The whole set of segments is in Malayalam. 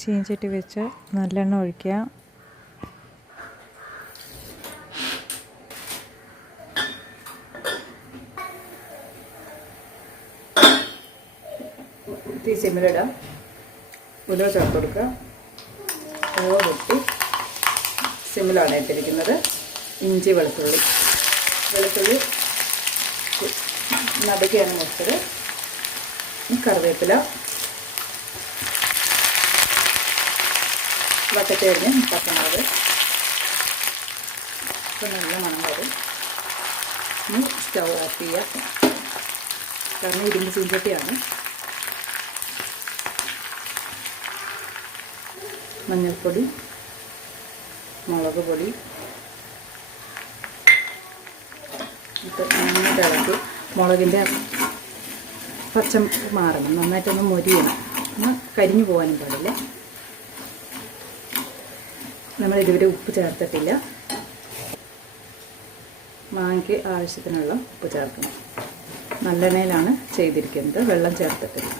ചീഞ്ചട്ടി വെച്ച് നല്ലെണ്ണ ഒഴിക്കുക. തീ സിമ്മിലിടാം. ഉലുവ ചേർത്ത് കൊടുക്കുക. ഉലുവ പൊട്ടി സിമ്മിലാണ് ഇട്ടിരിക്കുന്നത്. ഇഞ്ചി വെളുത്തുള്ളി. വെളുത്തുള്ളി നടുക്കിയാണ് മുറിച്ചത് കറിവേപ്പില. വട്ടത്തി അരിഞ്ഞ് പച്ചമുളക്. ഇപ്പം നല്ല മണം വരും. ഇനി സ്റ്റൗ ഓഫ് ചെയ്യുക കാരണം ഇരുമ്പ് ചീഞ്ചട്ടിയാണ് മഞ്ഞൾപ്പൊടി മുളക് പൊടി. നന്നായിട്ട് മുളകിന്റെ പച്ച മാറണം. നന്നായിട്ടൊന്ന് മൊരിയണം. ഒന്ന് കരിഞ്ഞു പോകാനും പാടില്ല. നമ്മൾ ഇതുവരെ ഉപ്പ് ചേർത്തിട്ടില്ല. മാങ്ങയ്ക്ക് ആവശ്യത്തിനുള്ള ഉപ്പ് ചേർക്കണം. നല്ലെണ്ണയിലാണ് ചെയ്തിരിക്കുന്നത്. വെള്ളം ചേർത്തിട്ടില്ല.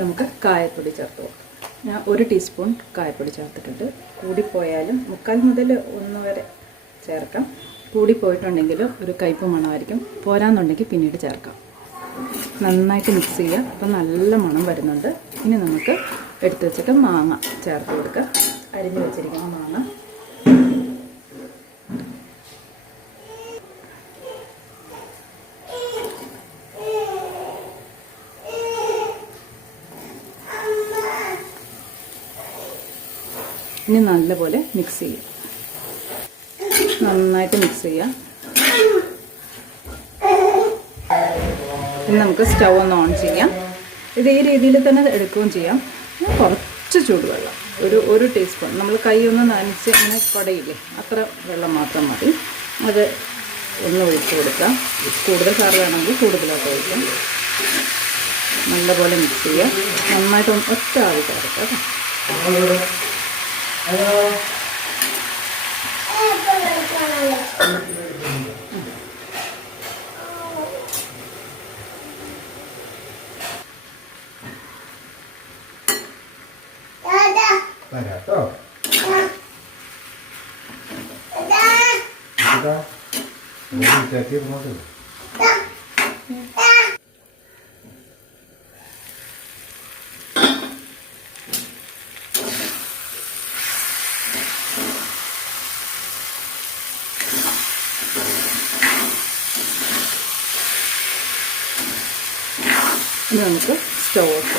നമുക്ക് കായപ്പൊടി ചേർത്ത് കൊടുക്കാം. ഞാൻ ഒരു ടീസ്പൂൺ കായപ്പൊടി ചേർത്തിട്ടുണ്ട്. കൂടിപ്പോയാലും മുക്കാൽ മുതൽ ഒന്ന് വരെ ചേർക്കാം. കൂടിപ്പോയിട്ടുണ്ടെങ്കിൽ ഒരു കയ്പ് മണമായിരിക്കും. പോരാന്നുണ്ടെങ്കിൽ പിന്നീട് ചേർക്കാം. നന്നായിട്ട് മിക്സ് ചെയ്യുക. അപ്പം നല്ല മണം വരുന്നുണ്ട്. ഇനി നമുക്ക് എടുത്തു വെച്ചിട്ട് മാങ്ങ ചേർത്ത് കൊടുക്കുക. അരിഞ്ഞു വെച്ചിരിക്കുന്ന മാങ്ങ. ഇനി നല്ലപോലെ മിക്സ് ചെയ്യുക. നന്നായിട്ട് മിക്സ് ചെയ്യാം. ഇനി നമുക്ക് സ്റ്റൗ ഒന്ന് ഓൺ ചെയ്യാം. ഇത് ഈ രീതിയിൽ തന്നെ എടുക്കുകയും ചെയ്യാം. കുറച്ച് ചൂടുവെള്ളം ഒരു ഒരു ടീസ്പൂൺ നമ്മൾ കൈ ഒന്ന് നനച്ച് ഇങ്ങനെ കുടയില്ലേ അത്ര വെള്ളം മാത്രം മതി. അത് ഒന്ന് ഒഴിച്ച് കൊടുക്കാം. കൂടുതൽ കറിയാണെങ്കിൽ കൂടുതലൊക്കെ ഒഴിക്കാം. നല്ലപോലെ മിക്സ് ചെയ്യുക നന്നായിട്ട് ഒറ്റ ആവി ചേർക്കാം കേട്ടോ വരാട്ടോ ഇതാ ചേർത്തിരുന്നോട്ട് ഇനി നമുക്ക് സ്റ്റവ് ഓഫ്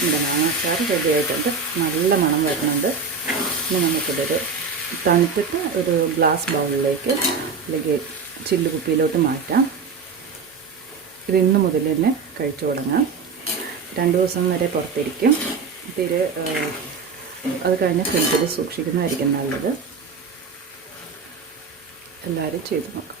ചെയ്യാം മാങ്ങാച്ചാർ റെഡി ആയിട്ടുണ്ട് നല്ല മണം വരുന്നുണ്ട് ഇനി നമുക്കിതൊരു തണുത്തിട്ട് ഒരു ഗ്ലാസ് ബൗളിലേക്ക് അല്ലെങ്കിൽ ചില്ല് കുപ്പിയിലോട്ട് മാറ്റാം. ഇത് ഇന്ന് മുതൽ തന്നെ കഴിച്ചു തുടങ്ങാം. രണ്ട് ദിവസം വരെ പുറത്തിരിക്കും. തീര് അത് കഴിഞ്ഞ് ഫ്രിഡ്ജിൽ സൂക്ഷിക്കുന്നതായിരിക്കും നല്ലത്. എല്ലാവരും ചെയ്ത് നോക്കാം.